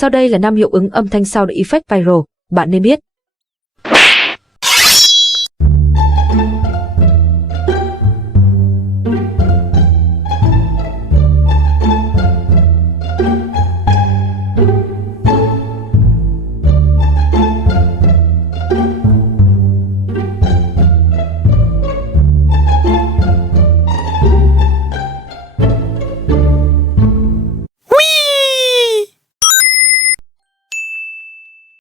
Sau đây là 5 hiệu ứng âm thanh sound effect viral bạn nên biết.